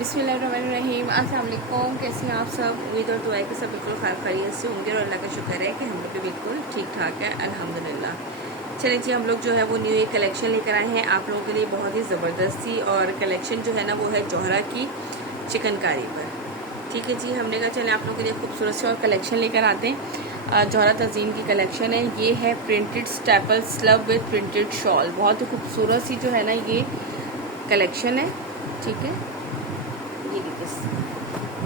बिस्मिल्लाहिर्रहमानिर्रहीम। अस्सलाम वालेकुम। कैसे हैं आप सब? उम्मीद और दुआ है कि सब बिल्कुल खैरियत से होंगे और अल्लाह का शुक्र है कि हम लोग भी बिल्कुल ठीक ठाक है, अल्हम्दुलिल्लाह। चलिए जी, हम लोग जो है वो न्यू ईयर कलेक्शन लेकर आए हैं आप लोगों के लिए, बहुत ही ज़बरदस्त सी। और कलेक्शन जो है ना वो है जौहरा की चिकनकारी पर। ठीक है जी, हमने कहा चले आप लोगों के लिए खूबसूरत सी और कलेक्शन लेकर आते हैं। जौहरा तज़ीन की कलेक्शन है। ये है printed staple slub with printed shawl. बहुत ही खूबसूरत सी जो है ना ये कलेक्शन है। ठीक है, ये देखिए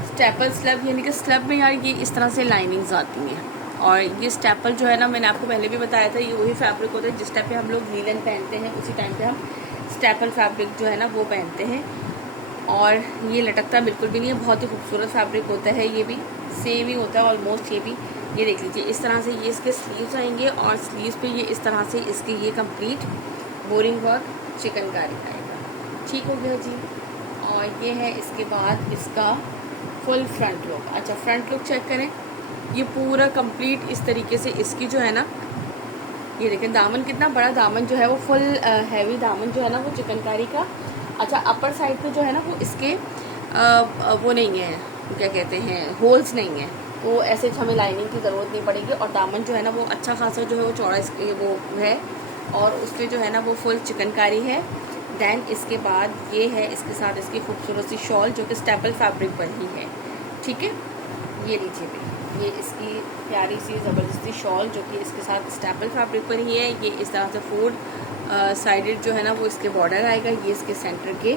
स्टेपल स्लब, यानी कि स्लब में यार ये इस तरह से लाइनिंग्स आती हैं। और ये स्टेपल जो है ना, मैंने आपको पहले भी बताया था, ये वही फैब्रिक होता है जिस टाइप पे हम लोग नीलन पहनते हैं, उसी टाइम पे हम स्टेपल फैब्रिक जो है ना वो पहनते हैं। और ये लटकता बिल्कुल भी नहीं है, बहुत ही खूबसूरत फैब्रिक होता है। ये भी सेम ही होता है ऑलमोस्ट। ये भी ये देख लीजिए, इस तरह से ये इसके स्लीव्स आएंगे और स्लीव्स पे ये इस तरह से इसके ये कंप्लीट बोरिंग वर्क चिकनकारी आएगा। ठीक हो गया जी। और ये है इसके बाद इसका फुल फ्रंट लुक। अच्छा, फ्रंट लुक चेक करें, ये पूरा कंप्लीट इस तरीके से इसकी जो है ना, ये देखें दामन कितना बड़ा दामन जो है वो फुल हैवी दामन जो है ना वो चिकनकारी का। अच्छा, अपर साइड पे जो है ना वो इसके वो नहीं है, क्या कहते हैं, होल्स नहीं है, तो ऐसे हमें लाइनिंग की ज़रूरत नहीं पड़ेगी। और दामन जो है ना वो अच्छा खासा जो है वो चौड़ा इसके वो है, और उस पर जो है ना वो फुल चिकनकारी है। दैन इसके बाद ये है इसके साथ इसकी खूबसूरत सी शॉल जो कि स्टेपल फैब्रिक पर ही है। ठीक है, ये लीजिए भी, ये इसकी प्यारी सी ज़बरदस्ती शॉल जो कि इसके साथ स्टेपल फैब्रिक पर ही है। ये इस तरह से फोर साइडेड जो है ना वो इसके बॉर्डर आएगा, ये इसके सेंटर के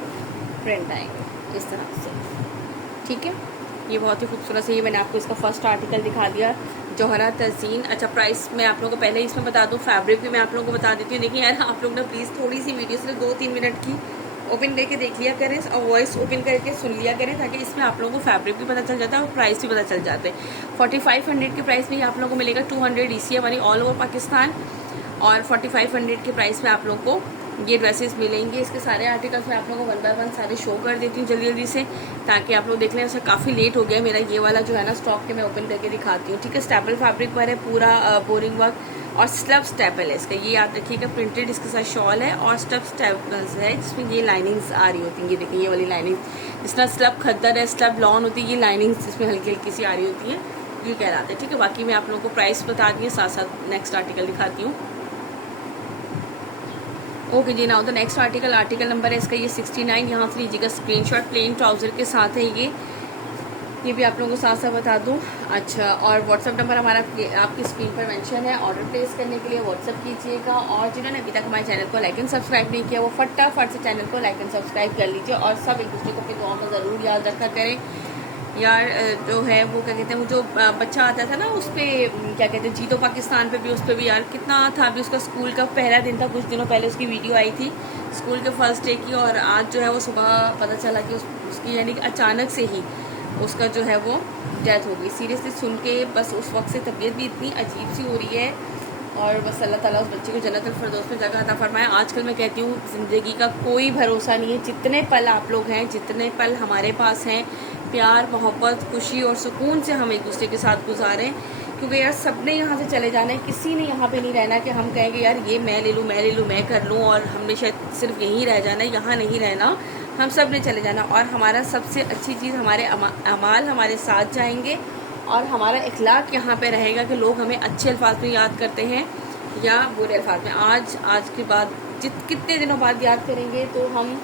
प्रिंट आएंगे इस तरह से। ठीक है, ये बहुत ही खूबसूरत से, ये मैंने आपको इसका फर्स्ट आर्टिकल दिखा दिया, जौहरा तज़ीन। अच्छा, प्राइस मैं आप लोगों को पहले इसमें बता दूं, फैब्रिक भी मैं आप लोगों को बता देती हूँ। देखिए यार, आप लोग ना प्लीज़ थोड़ी सी वीडियो सिर्फ 2-3 मिनट की ओपन करके देख लिया करें और वॉइस ओपन करके सुन लिया करें, ताकि इसमें आप लोगों को फैब्रिक भी पता चल जाता है और प्राइस भी पता चल जाते हैं। 4500 के प्राइस में ही आप लोगों को मिलेगा 200 ECA वाली ऑल ओवर पाकिस्तान, और 4500 के प्राइस में आप लोगों को ये ड्रेसेस मिलेंगे। इसके सारे आर्टिकल्स मैं आप लोगों को 1 बाय 1 सारे शो कर देती हूँ जल्दी जल्दी से, ताकि आप लोग देख लें। ऐसा काफ़ी लेट हो गया मेरा ये वाला जो है ना स्टॉक के मैं ओपन करके दिखाती हूँ। ठीक है, स्टेपल फैब्रिक पर है पूरा बोरिंग वर्क, और स्लब स्टेपल है इसका, ये याद रखिएगा। प्रिंटेड इसके साथ शॉल है और स्लब स्टेपल्स है जिसमें ये लाइनिंग्स आ रही होती हैं। ये देखिए, ये वाली लाइनिंग जिस तरह स्लब खद्दर है, स्लब लॉन होती है, ये लाइनिंग्स इसमें हल्की हल्की सी आ रही होती है, ये कहलाते हैं। ठीक है, बाकी मैं आप लोगों को प्राइस बता दी, साथ साथ नेक्स्ट आर्टिकल दिखाती हूँ। ओके जी, now the next article number है इसका ये 69। यहाँ से लीजिएगा स्क्रीनशॉट, प्लेन ट्राउज़र के साथ है ये भी आप लोगों को साथ साथ बता दूँ। अच्छा, और व्हाट्सअप नंबर हमारा आपकी स्क्रीन पर मेंशन है। ऑर्डर प्लेस करने के लिए व्हाट्सअप कीजिएगा, और जिन्होंने अभी तक हमारे चैनल को लाइक एंड सब्सक्राइब नहीं किया वो फटाफट से चैनल को लाइक एंड सब्सक्राइब कर लीजिए। और सब एक दूसरे को अपनी दुआ में ज़रूर याद रखा करें यार। जो है वो क्या कहते हैं, वो जो बच्चा आता था ना उस पर, क्या कहते हैं, जीतो पाकिस्तान पे भी, उस पर भी यार कितना था। अभी उसका स्कूल का पहला दिन था, कुछ दिनों पहले उसकी वीडियो आई थी स्कूल के फर्स्ट डे की, और आज जो है वो सुबह पता चला कि उसकी यानी कि अचानक से ही उसका जो है वो डेथ हो गई। सीरियसली सुन के बस उस वक्त से तबीयत भी इतनी अजीब सी हो रही है, और बस अल्लाह ताला उस बच्चे को जन्नतुल फिरदौस में जगह अता फरमाए। आजकल मैं कहती हूँ ज़िंदगी का कोई भरोसा नहीं है। जितने पल आप लोग हैं, जितने पल हमारे पास हैं, प्यार मोहब्बत खुशी और सुकून से हम एक दूसरे के साथ गुजारें, क्योंकि यार सब ने यहाँ से चले जाना है। किसी ने यहाँ पे नहीं रहना कि हम कहेंगे यार ये मैं ले लूँ मैं कर लूँ, और हमने शायद सिर्फ यहीं रह जाना है, यहाँ नहीं रहना। हम सब ने चले जाना, और हमारा सबसे अच्छी चीज़ हमारे अमाल हमारे साथ जाएंगे, और हमारा इखलाक यहाँ पे रहेगा कि लोग हमें अच्छे अल्फाज में याद करते हैं या बुरे अल्फाज में। आज के बाद कितने दिनों बाद याद करेंगे तो हम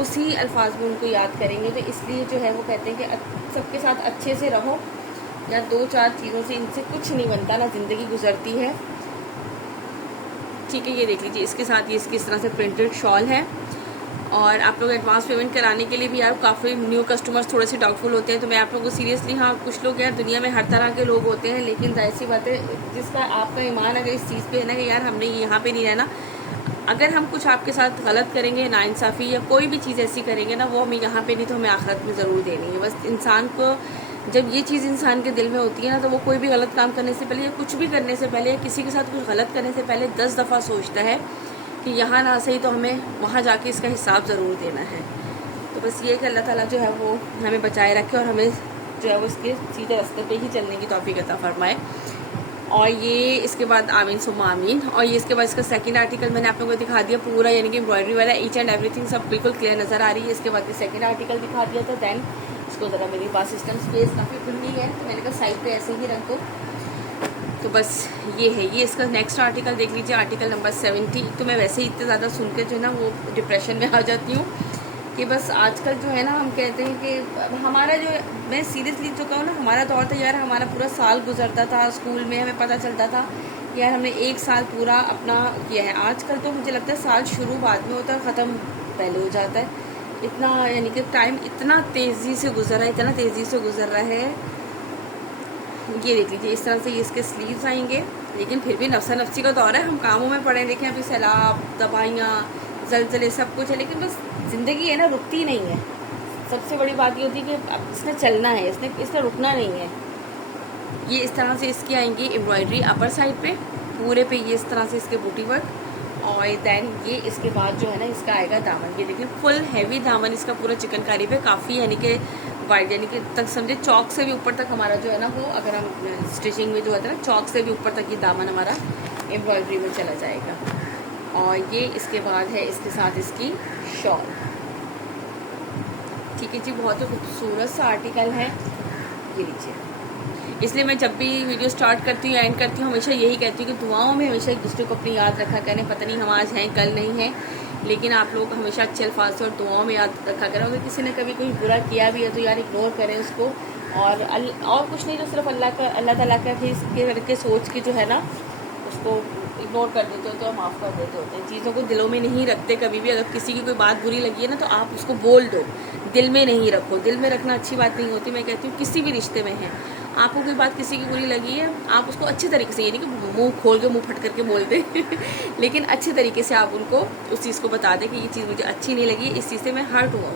उसी अल्फाज में उनको याद करेंगे। तो इसलिए जो है वो कहते हैं कि सबके साथ अच्छे से रहो, या 2-4 चीज़ों से इनसे कुछ नहीं बनता, ना ज़िंदगी गुजरती है। ठीक है, ये देख लीजिए, इसके साथ ये इसकी इस तरह से प्रिंटेड शॉल है। और आप लोग एडवांस पेमेंट कराने के लिए भी यार काफ़ी न्यू कस्टमर्स थोड़े से डाउटफुल होते हैं, तो मैं आप लोगों को सीरियसली, हाँ कुछ लोग यार दुनिया में हर तरह के लोग होते हैं, लेकिन जाहिर सी बात है जिसका आपका ईमान अगर इस चीज़ पे है ना कि यार हमने यहाँ पे नहीं रहना, अगर हम कुछ आपके साथ गलत करेंगे, नाइंसाफ़ी या कोई भी चीज़ ऐसी करेंगे ना, वो हमें यहाँ पे नहीं तो हमें आखिरत में ज़रूर देनी है। बस इंसान को जब ये चीज़ इंसान के दिल में होती है ना, तो वो कोई भी गलत काम करने से पहले या कुछ भी करने से पहले या किसी के साथ कुछ गलत करने से पहले 10 दफ़ा सोचता है कि यहाँ ना सही तो हमें वहाँ जाके इसका हिसाब ज़रूर देना है। तो बस ये कि अल्लाह ताला जो है वो हमें बचाए रखे और हमें जो है वो इसके सीधे रास्ते पे ही चलने की तौफीक अता फरमाए। और ये इसके बाद आमीन सुम्मा आमीन। और ये इसके बाद इसका सेकंड आर्टिकल मैंने आप लोगों को दिखा दिया पूरा, यानी कि एम्ब्रॉयडरी वाला ईच एंड एवरीथिंग सब बिल्कुल क्लियर नज़र आ रही है। इसके बाद ये सेकंड आर्टिकल दिखा दिया था। देन इसको ज़रा मेरे पास सिस्टम स्पेस काफ़ी खुली है तो मैंने कहा साइड पे ऐसे ही रख दो। तो बस ये है, ये इसका नेक्स्ट आर्टिकल देख लीजिए, आर्टिकल नंबर 70। तो मैं वैसे ही इतने ज़्यादा सुन के जो है ना वो डिप्रेशन में आ जाती हूँ कि बस आजकल जो है ना हम कहते हैं कि हमारा जो, मैं सीरियसली जो कहूँ ना, हमारा दौर था यार, हमारा पूरा साल गुजरता था स्कूल में, हमें पता चलता था यार हमने एक साल पूरा अपना किया है। आजकल तो मुझे लगता है साल शुरू बाद में होता है, ख़त्म पहले हो जाता है। इतना यानी कि टाइम इतना तेज़ी से गुजर रहा है, इतना तेज़ी से गुजर रहा है। ये देख लीजिए इस तरह से ये इसके स्लीव्स आएंगे, लेकिन फिर भी नफसा नफसी का दौर है, हम कामों में पड़े देखें, अभी सैलाब, दवाइयाँ, जलजले सब कुछ है, लेकिन बस ज़िंदगी है ना रुकती नहीं है। सबसे बड़ी बात ये होती है कि अब इसने चलना है, इसने रुकना नहीं है। ये इस तरह से इसकी आएंगी एम्ब्रॉयडरी अपर साइड पे, पूरे पे ये इस तरह से इसके बूटी वर्क। और देन ये इसके बाद जो है ना इसका आएगा दामन। ये देखिए फुल हैवी दामन इसका पूरा चिकनकारी पे, काफ़ी यानी कि वाइड, यानी कि तक समझे चौक से भी ऊपर तक हमारा जो है ना वो, अगर हम स्टिचिंग में जो होता है ना चौक से भी ऊपर तक ये दामन हमारा एम्ब्रॉयडरी में चला जाएगा। और ये इसके बाद है इसके साथ इसकी शॉल। ठीक है जी, बहुत ही खूबसूरत सा आर्टिकल है। ये लीजिए, इसलिए मैं जब भी वीडियो स्टार्ट करती हूँ एंड करती हूँ हमेशा यही कहती हूँ कि दुआओं में हमेशा एक दूसरे को अपनी याद रखा करें। पता नहीं हम आज हैं कल नहीं हैं, लेकिन आप लोग हमेशा अच्छे अल्फाज से और दुआओं में याद रखा करें। अगर किसी ने कभी कोई बुरा किया भी है तो यार इग्नोर करें उसको, और कुछ नहीं, जो सिर्फ अल्लाह ताला का भी इसके करके सोच के जो है ना उसको इग्नोर कर देते होते हैं, माफ़ कर देते होते हैं। चीज़ों को दिलों में नहीं रखते कभी भी। अगर किसी की कोई बात बुरी लगी है ना तो आप उसको बोल दो, दिल में नहीं रखो। दिल में रखना अच्छी बात नहीं होती। मैं कहती हूँ किसी भी रिश्ते में है, आपको कोई बात किसी की बुरी लगी है, आप उसको अच्छे तरीके से, ये नहीं कि मुंह खोल के मुंह फट करके बोल दे लेकिन अच्छे तरीके से आप उनको उस चीज़ को बता दें कि ये चीज़ मुझे अच्छी नहीं लगी, इस चीज़ से मैं हर्ट हुआ।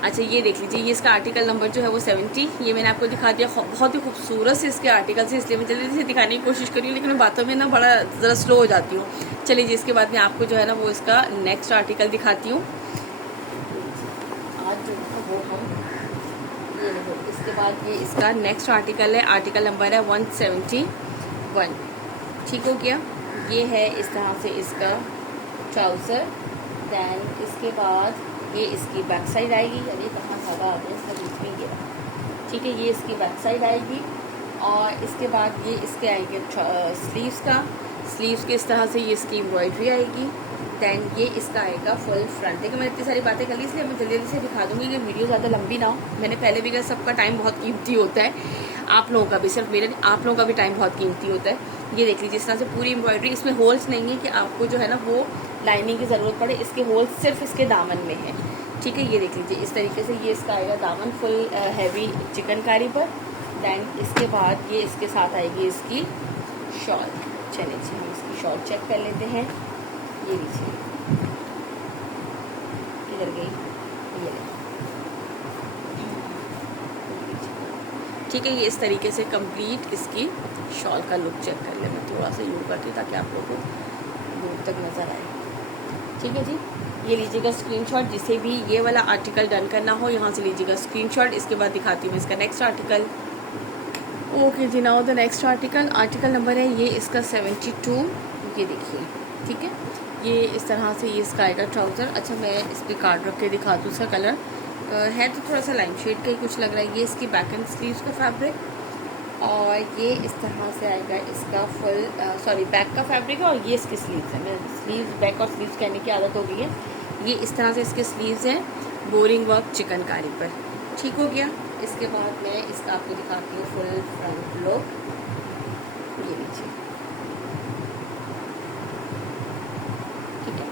अच्छा ये देख लीजिए, ये इसका आर्टिकल नंबर जो है वो 70। ये मैंने आपको दिखा दिया, बहुत ही खूबसूरत से इसके आर्टिकल से, इसलिए मैं जल्दी से दिखाने की कोशिश करी हूँ, लेकिन मैं बातों में ना बड़ा ज़रा स्लो हो जाती हूँ। चलिए जी, इसके बाद मैं आपको जो है ना वो इसका नेक्स्ट आर्टिकल दिखाती हूँ। आज जो है वो हम ये देखो, इसके बाद ये इसका नेक्स्ट आर्टिकल है, आर्टिकल नंबर है 171। ठीक हो गया। ये है इस तरह से इसका ट्राउज़र। दैन इसके बाद ये इसकी बैक साइड आएगी, यानी कहाँ धागा आ गया इसका बीच में, ये ठीक है। ये इसकी बैक साइड आएगी और इसके बाद ये इसके आएंगे स्लीव्स का, स्लीव्स के इस तरह से ये इसकी एम्ब्रॉयडरी आएगी। दैन ये इसका आएगा फुल फ्रंट। देखिए मैंने इतनी सारी बातें कर ली, इसलिए मैं जल्दी जल्दी से दिखा दूँगी कि वीडियो ज़्यादा लंबी ना हो। मैंने पहले भी कहा सबका टाइम बहुत कीमती होता है, आप लोगों का भी, सिर्फ मेरा नहीं, आप लोगों का भी टाइम बहुत कीमती होता है। ये देख लीजिए इस तरह से पूरी एम्ब्रॉयडरी, इसमें होल्स नहीं है कि आपको जो है ना वो लाइनिंग की ज़रूरत पड़े, इसके होल्स सिर्फ इसके दामन में है। ठीक है, ये देख लीजिए इस तरीके से ये इसका आएगा दामन फुल हैवी चिकनकारी पर। दैन इसके बाद ये इसके साथ आएगी इसकी शॉल। चलिए जी हम इसकी शॉल चेक कर लेते हैं। ये लीजिए, किधर गई, ये ठीक है। ये इस तरीके से कंप्लीट इसकी शॉल का लुक चेक कर ले। मैं थोड़ा सा यूँ करती हूँ ताकि आप लोगों को दूर तक नज़र आए। ठीक है जी, ये लीजिएगा स्क्रीनशॉट, जिसे भी ये वाला आर्टिकल डन करना हो यहाँ से लीजिएगा स्क्रीनशॉट। इसके बाद दिखाती हूँ मैं इसका नेक्स्ट आर्टिकल। ओके जी, now the next article, article number है ये इसका 72। ये देखिए, ठीक है, ये इस तरह से ये इसका आएगा ट्राउज़र। अच्छा मैं इस पर कार्ड रख के दिखा दूँ, उसका कलर है तो थोड़ा सा लाइम शेड का ही कुछ लग रहा है। ये इसकी बैक एंड स्लीव्स का फैब्रिक, और ये इस तरह से आएगा इसका फुल बैक का फैब्रिक है, और ये इसकी स्लीव्स है। मैं स्लीव्स बैक और स्लीव्स कहने की आदत हो गई है। ये इस तरह से इसके स्लीव्स हैं, बोरिंग वर्क चिकनकारी पर। ठीक हो गया। इसके बाद मैं इसका आपको दिखाती हूँ फुल फ्रंट लुक। ये लीजिए, ठीक है,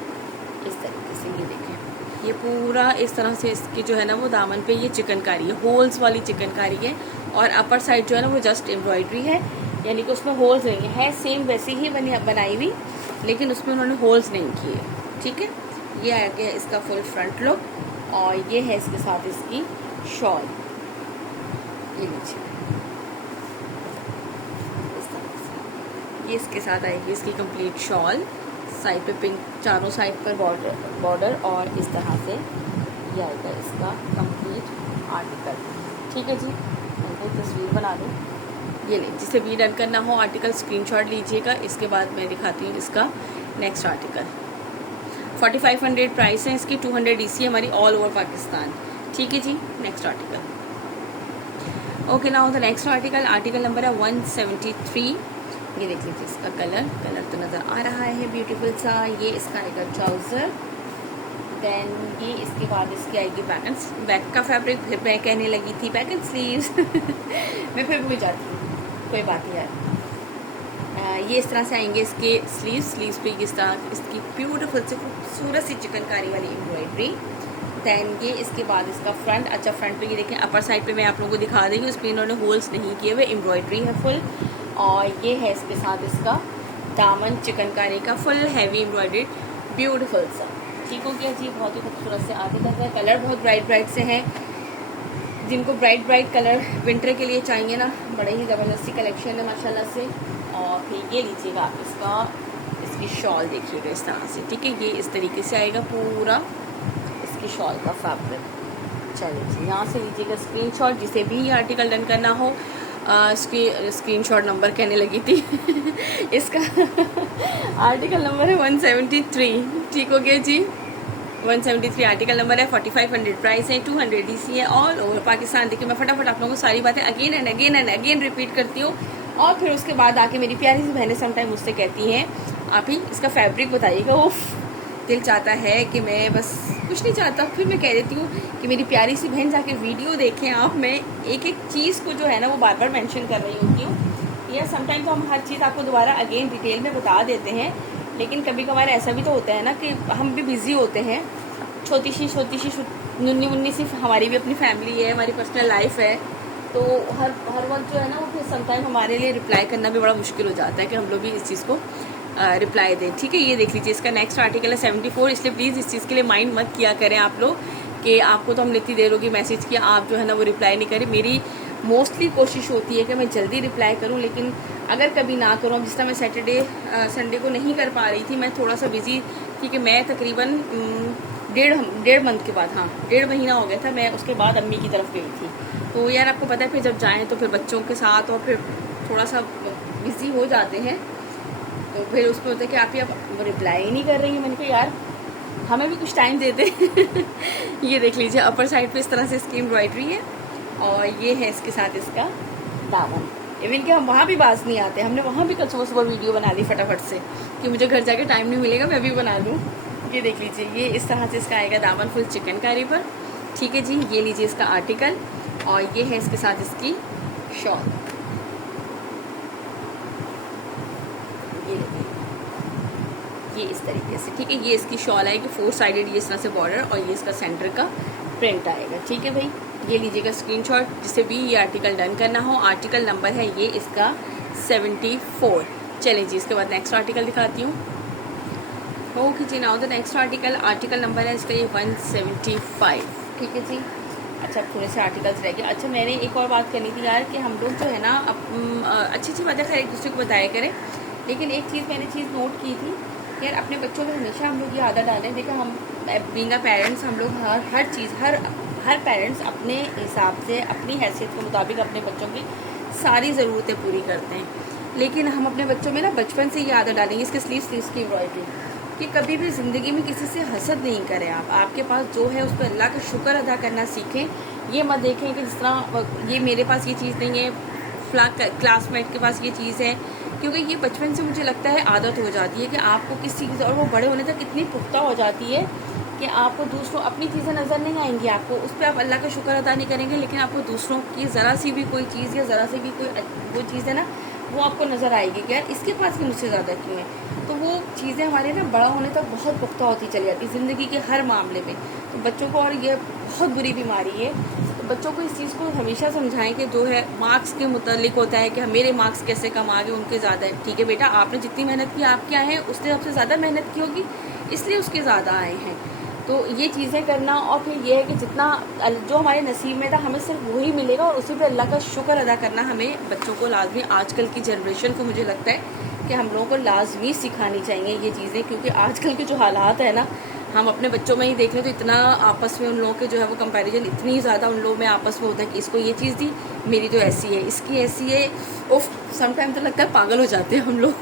इस तरीके से ये देखें, ये पूरा इस तरह से इसकी जो है ना वो दामन पे ये चिकनकारी है, होल्स वाली चिकनकारी है। और अपर साइड जो है ना वो जस्ट एम्ब्रॉयडरी है, यानी कि उसमें होल्स नहीं है, सेम वैसे ही बनाई हुई, लेकिन उसमें उन्होंने होल्स नहीं किए। ठीक है, ये आ गया इसका फुल फ्रंट लुक, और ये है इसके साथ इसकी शॉल। ये लीजिए इस तरह से ये इसके साथ आएगी इसकी कंप्लीट शॉल। साइड पे पिंक, चारों साइड पर बॉर्डर, और इस तरह से ये आएगा इसका कंप्लीट आर्टिकल। ठीक है जी, मैं तस्वीर बना दूँ। ये नहीं, जिसे भी डन करना हो आर्टिकल स्क्रीनशॉट लीजिएगा। इसके बाद मैं दिखाती हूँ इसका नेक्स्ट आर्टिकल। 4500 प्राइस है इसकी, 200 DC हमारी ऑल ओवर पाकिस्तान। ठीक है जी, next article. Okay now the next article number है 173। ये देख लीजिए इसका कलर तो नज़र आ रहा है ब्यूटीफुल सा। ये इसका आएगा ट्राउज़र, देन ये इसके बाद इसकी आएगी बैक का फैब्रिक। फिर मैं कहने लगी थी बैक एंड स्लीव्स मैं फिर भूल जाती हूँ, कोई बात नहीं यार। ये इस तरह से आएंगे इसके स्लीव्स पे इस तरह इसकी ब्यूटीफुल से खूबसूरत सी चिकनकारी वाली एम्ब्रॉयडरी। दैन ये इसके बाद इसका फ्रंट। अच्छा, फ्रंट पे ये देखें, अपर साइड पे मैं आप लोगों को दिखा देंगी, उस पर इन्होंने होल्स नहीं किए हुए, एम्ब्रॉयडरी है फुल। और ये है इसके साथ इसका दामन चिकनकारी का फुल हैवी एम्ब्रॉयडरी ब्यूटीफुल सा। ठीक हो गया जी, बहुत ही खूबसूरत से आगे तक है। कलर बहुत ब्राइट से हैं, जिनको ब्राइट कलर विंटर के लिए चाहिए ना, बड़े ही ज़बरदस्ती कलेक्शन है माशाल्लाह से। और फिर ये लीजिएगा आप इसकी शॉल देखिएगा इस तरह से। ठीक है, ये इस तरीके से आएगा पूरा इसकी शॉल का फैब्रिक। चलिए जी, यहाँ से लीजिएगा स्क्रीनशॉट, जिसे भी ये आर्टिकल डन करना हो। स्क्रीनशॉट नंबर कहने लगी थी इसका आर्टिकल नंबर है 173। ठीक हो गया जी, 173 आर्टिकल नंबर है। 4500 प्राइस है, 200 DC है ऑल ओवर पाकिस्तान। देखिए मैं फटाफट आप लोगों को सारी बातें अगेन एंड अगेन रिपीट करती हूँ। और फिर उसके बाद आके मेरी प्यारी सी बहनें समटाइम मुझसे कहती हैं आप ही इसका फैब्रिक बताइएगा। उफ, दिल चाहता है कि मैं बस कुछ नहीं चाहता, फिर मैं कह देती हूँ कि मेरी प्यारी सी बहन जाके वीडियो देखें आप। मैं एक चीज़ को जो है ना वो बार बार मेंशन कर रही होती हूँ, या समटाइम तो हम हर चीज़ आपको दोबारा अगेन डिटेल में बता देते हैं, लेकिन कभी कभार ऐसा भी तो होता है ना कि हम भी बिज़ी होते हैं। छोटी सी नुन्नी सी हमारी भी अपनी फैमिली है, हमारी पर्सनल लाइफ है, तो हर वक्त जो है ना वो फिर समटाइम हमारे लिए रिप्लाई करना भी बड़ा मुश्किल हो जाता है कि हम लोग भी इस चीज़ को रिप्लाई दें। ठीक है, ये देख लीजिए इसका नेक्स्ट आर्टिकल है 74। इसलिए प्लीज़ इस चीज़ के लिए माइंड मत किया करें आप लोग कि आपको तो हमने इतनी देर होगी मैसेज किया, आप जो है ना वो रिप्लाई नहीं करें। मेरी मोस्टली कोशिश होती है कि मैं जल्दी रिप्लाई करूं, लेकिन अगर कभी ना करूं, जिस तरह मैं सैटरडे संडे को नहीं कर पा रही थी, मैं थोड़ा सा बिजी थी कि मैं तकरीबन डेढ़ मंथ के बाद, हाँ 1.5 महीना हो गया था, मैं उसके बाद अम्मी की तरफ गई थी। तो यार आपको पता है फिर जब जाएँ तो फिर बच्चों के साथ और फिर थोड़ा सा बिज़ी हो जाते हैं, तो फिर उसमें होता है कि आप ही अब रिप्लाई ही नहीं कर रही हैं। मैंने कहा यार हमें भी कुछ टाइम दे दे ये देख लीजिए अपर साइड पे इस तरह से इसकी एम्ब्रॉयडरी है, और ये है इसके साथ इसका दामन। इवन कि हम वहाँ भी बाज नहीं आते, हमने वहाँ भी कल सुबह वीडियो बना ली फटाफट से कि मुझे घर जाके टाइम नहीं मिलेगा, मैं भी बना लूँ। ये देख लीजिए, ये इस तरह से इसका आएगा दामन फुल चिकनकारी पर। ठीक है जी, ये लीजिए इसका आर्टिकल, और ये है इसके साथ इसकी शॉल। ये इस तरीके से, ठीक है, ये इसकी शॉल आएगी 4 साइडेड, ये इस तरह से बॉर्डर, और ये इसका सेंटर का प्रिंट आएगा। ठीक है भाई, ये लीजिएगा स्क्रीनशॉट, जिसे भी ये आर्टिकल डन करना हो। आर्टिकल नंबर है ये इसका 74। चलिए जी, इसके बाद नेक्स्ट आर्टिकल दिखाती हूँ। ओके जी, now the next article number है इसका ये 175। ठीक है जी। अच्छा, थोड़े से आर्टिकल्स रह गए। अच्छा, मैंने एक और बात करनी थी यार कि हम लोग जो है ना अच्छी बातें खैर एक दूसरे को बताया करें, लेकिन एक चीज़ नोट की थी यार, अपने बच्चों में हमेशा हम लोग ये आदत डालें। देखिए हम बीइंग अ पेरेंट्स, हम लोग हर पेरेंट्स अपने हिसाब से अपनी हैसियत के मुताबिक अपने बच्चों की सारी ज़रूरतें पूरी करते हैं, लेकिन हम अपने बच्चों में ना बचपन से ये आदत डालेंगे इसके स्लीव्स की एम्ब्रॉयडरी कि कभी भी ज़िंदगी में किसी से हसद नहीं करें। आपके पास जो है उस पर अल्लाह का शुक्र अदा करना सीखें। ये मत देखें कि जिस तरह ये मेरे पास ये चीज़ नहीं है, क्लासमेट के पास ये चीज़ है, क्योंकि ये बचपन से मुझे लगता है आदत हो जाती है कि आपको किसी चीज़, और वो बड़े होने तक इतनी पुख्ता हो जाती है कि आपको दूसरों अपनी चीज़ें नज़र नहीं आएंगी, आपको उस पर आप अल्लाह का शुक्र अदा नहीं करेंगे, लेकिन आपको दूसरों की ज़रा सी भी कोई चीज़ या ज़रा सी भी कोई वो चीज़ है ना, वो आपको नज़र आएगी कि यार इसके पास भी मुझसे ज़्यादा क्यों है। तो वो चीज़ें हमारे ना बड़ा होने तक बहुत पुख्ता होती चली जाती है ज़िंदगी के हर मामले में। तो बच्चों को, और ये बहुत बुरी बीमारी है, तो बच्चों को इस चीज़ को हमेशा समझाएं कि जो है मार्क्स के मुतालिक होता है कि मेरे मार्क्स कैसे कम आ गए, उनके ज़्यादा है। ठीक है बेटा, आपने जितनी मेहनत की आपके आए हैं, उसने सबसे ज़्यादा मेहनत की होगी इसलिए उसके ज़्यादा आए हैं। तो ये चीज़ें करना, और फिर ये है कि जितना जो हमारे नसीब में था हमें सिर्फ वही मिलेगा, और उसी पे अल्लाह का शुक्र अदा करना हमें बच्चों को लाजमी, आजकल की जनरेशन को मुझे लगता है कि हम लोगों को लाजमी सिखानी चाहिए ये चीज़ें, क्योंकि आजकल के जो हालात है ना, हम अपने बच्चों में ही देख लें तो इतना आपस में उन लोगों के जो है वो कंपैरिजन इतनी ज़्यादा उन लोगों में आपस में होता है कि इसको ये चीज़ दी, मेरी तो ऐसी है, इसकी ऐसी है। उफ, समटाइम तो लगता है पागल हो जाते हैं हम लोग।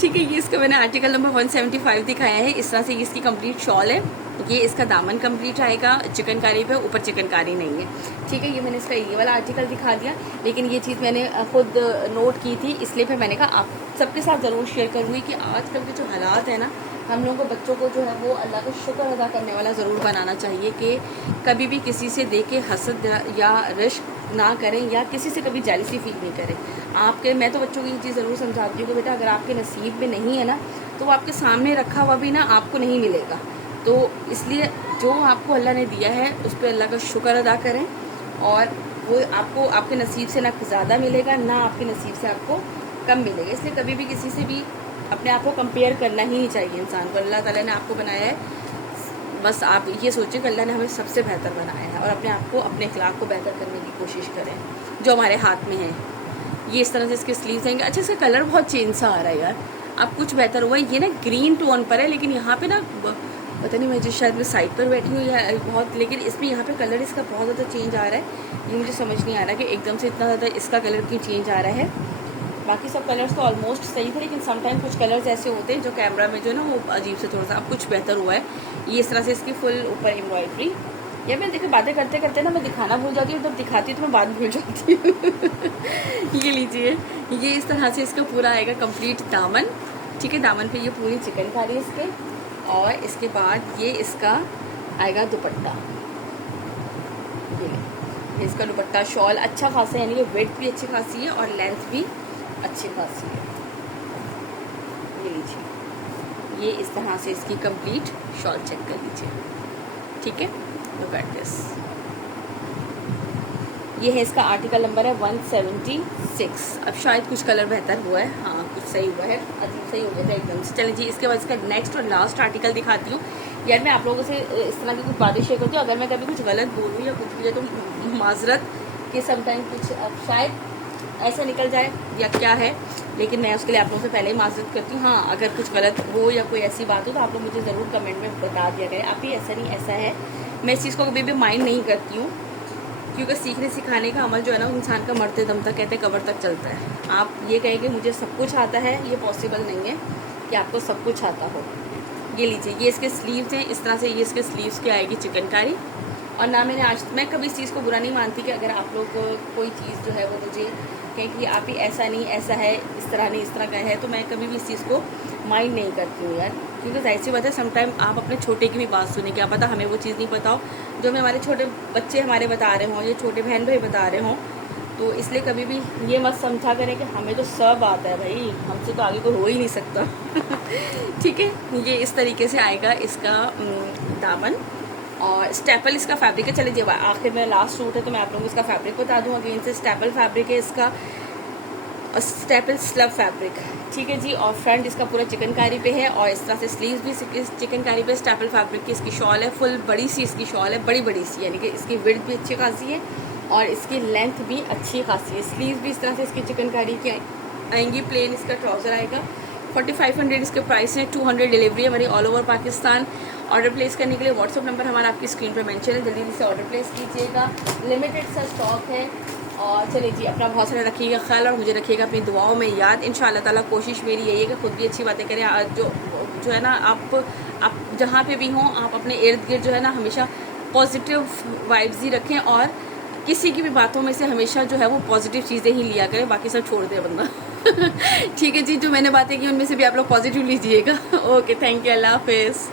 ठीक है, ये इसका मैंने आर्टिकल नंबर 175 दिखाया है। इस तरह से ये इसकी कंप्लीट शॉल है। ये इसका दामन कंप्लीट आएगा चिकनकारी पे, ऊपर चिकनकारी नहीं है। ठीक है, ये मैंने इसका ये वाला आर्टिकल दिखा दिया, लेकिन ये चीज़ मैंने खुद नोट की थी, इसलिए फिर मैंने कहा आप सबके साथ ज़रूर शेयर करूँगी कि आजकल के जो हालात है ना, हम लोगों को बच्चों को जो है वो अल्लाह का शुक्र अदा करने वाला ज़रूर बनाना चाहिए कि कभी भी किसी से देख के हसद या रिश्क ना करें या किसी से कभी जेलसी फील नहीं करें। आपके मैं तो बच्चों को ये चीज़ ज़रूर समझाती हूँ कि बेटा अगर आपके नसीब में नहीं है ना, तो वो आपके सामने रखा हुआ भी ना आपको नहीं मिलेगा। तो इसलिए जो आपको अल्लाह ने दिया है उस पर अल्लाह का शुक्र अदा करें, और वो आपको आपके नसीब से ना ज़्यादा मिलेगा ना आपके नसीब से आपको कम मिलेगा। इसलिए कभी भी किसी से भी अपने आप को कंपेयर करना ही नहीं चाहिए इंसान को। अल्लाह ताला ने आपको बनाया है, बस आप ये सोचें कि अल्लाह ने हमें सबसे बेहतर बनाया है, और अपने आप को अपने अखलाक को बेहतर करने की कोशिश करें जो हमारे हाथ में है। ये इस तरह से इसके स्लीव्स आएंगे। अच्छा, इसका कलर बहुत चेंज सा आ रहा है यार, अब कुछ बेहतर हुआ है। ये ना ग्रीन टोन पर है, लेकिन यहाँ पे ना पता नहीं मैं जिस शायद मैं साइड पर बैठी हूँ या बहुत, लेकिन इसमें यहाँ पे कलर इसका बहुत ज़्यादा चेंज आ रहा है। ये मुझे समझ नहीं आ रहा कि एकदम से इतना ज़्यादा इसका कलर क्यों चेंज आ रहा है। बाकी सब कलर्स तो ऑलमोस्ट सही थे, लेकिन समटाइम कुछ कलर्स ऐसे होते हैं जो कैमरा में जो है ना वो अजीब से थोड़ा सा अब कुछ बेहतर हुआ है। ये इस तरह से इसकी फुल ऊपर एम्ब्रॉयडरी। या मैं देखिए बातें करते करते ना मैं दिखाना भूल जाती हूँ, जब दिखाती हूँ तो मैं बात भूल जाती हूँ। ये लीजिए, ये इस तरह से इसका पूरा आएगा कंप्लीट दामन। ठीक है, दामन पे ये पूरी चिकनकारी इसके, और इसके बाद ये इसका आएगा दुपट्टा। ये इसका दुपट्टा शॉल अच्छा खासा है, यानी कि वेट भी अच्छी खासी है और लेंथ भी अच्छी खासी है। ये लीजिए, ये इस तरह से इसकी कंप्लीट शॉल चेक कर लीजिए। ठीक है, लुक एट दिस। ये है इसका आर्टिकल नंबर है 176। अब शायद कुछ कलर बेहतर हुआ है, हाँ कुछ सही हुआ है, अजीब सही हो गया था एकदम से। चलिए जी, इसके बाद इसका नेक्स्ट और लास्ट आर्टिकल दिखाती हूँ। यार मैं आप लोगों से इस तरह की कुछ बातें शेयर करती हूँ, अगर मैं कभी कुछ गलत बोलूँ या कुछ भी है तो माजरत कि समटाइम कुछ शायद ऐसा निकल जाए या क्या है, लेकिन मैं उसके लिए आप लोगों से पहले ही माजरत करती हूँ। हाँ, अगर कुछ गलत हो या कोई ऐसी बात हो तो आप लोग मुझे ज़रूर कमेंट में बता दिया करें, आप ही ऐसा नहीं ऐसा है। मैं इस चीज़ को कभी भी माइंड नहीं करती हूँ, क्योंकि सीखने सिखाने का अमल जो है ना इंसान का मरते दम तक कहते कब्र तक चलता है। आप ये कहें कि मुझे सब कुछ आता है, ये पॉसिबल नहीं है कि आपको सब कुछ आता हो। ये लीजिए, ये इसके स्लीव्स हैं, इस तरह से ये इसके स्लीव्स की आएगी चिकनकारी। और ना मैं कभी इस चीज़ को बुरा नहीं मानती कि अगर आप लोग कोई चीज़ जो है वो मुझे कहें कि आप ही ऐसा नहीं ऐसा है, इस तरह नहीं इस तरह का है, तो मैं कभी भी इस चीज़ को माइंड नहीं करती हूँ यार। क्योंकि जाहिर सी बात है, समटाइम आप अपने छोटे की भी बात सुने, क्या पता हमें वो चीज़ नहीं पता हो जो हमें हमारे छोटे बच्चे हमारे बता रहे हों या छोटे बहन भाई बता रहे हों। तो इसलिए कभी भी ये मत समझा करें कि हमें तो सब आता है भाई, हमसे तो आगे कोई हो ही नहीं सकता। ठीक है, ये इस तरीके से आएगा इसका दामन, और स्टेपल इसका फैब्रिक है। चलिए जब आखिर में लास्ट सूट है तो मैं आप लोगों को इसका फैब्रिक बता दूँ। अगेन से स्टेपल फैब्रिक है इसका, स्टेपल स्लब फैब्रिक। ठीक है जी, और फ्रंट इसका पूरा चिकनकारी पे है, और इस तरह से स्लीव्स भी चिकनकारी पे स्टेपल फैब्रिक की इसकी शॉल है। फुल बड़ी सी इसकी शॉल है, बड़ी बड़ी सी, यानी कि इसकी विड्थ भी अच्छी खासी है और इसकी लेंथ भी अच्छी खासी है। स्लीव्स भी इस तरह से इसकी चिकनकारी की आएंगी। प्लेन इसका ट्राउज़र आएगा। 4500 इसके प्राइस है। 200 डिलीवरी है हमारी all over Pakistan. Order place करने के लिए व्हाट्सअप नंबर हमारा आपकी स्क्रीन पर मेंशन है, जल्दी से ऑर्डर प्लेस कीजिएगा। लिमिटेड सा स्टॉक है। और चलिए जी, अपना बहुत सारा रखिएगा ख्याल और मुझे रखिएगा अपनी दुआओं में याद। इंशाअल्लाह ताला कोशिश मेरी यही है कि खुद भी अच्छी बातें करें। जो है ना, आप जहाँ पे भी हों, आप अपने इर्द गिर्द जो है ना हमेशा पॉजिटिव वाइब्स ही रखें, और किसी की भी बातों में से हमेशा जो है वो पॉजिटिव चीज़ें ही लिया करें, बाकी सब छोड़ दे बंदा। ठीक है जी, जो मैंने बातें की उनमें से भी आप लोग पॉजिटिव लीजिएगा। ओके, थैंक यू, अल्लाह हाफिज़।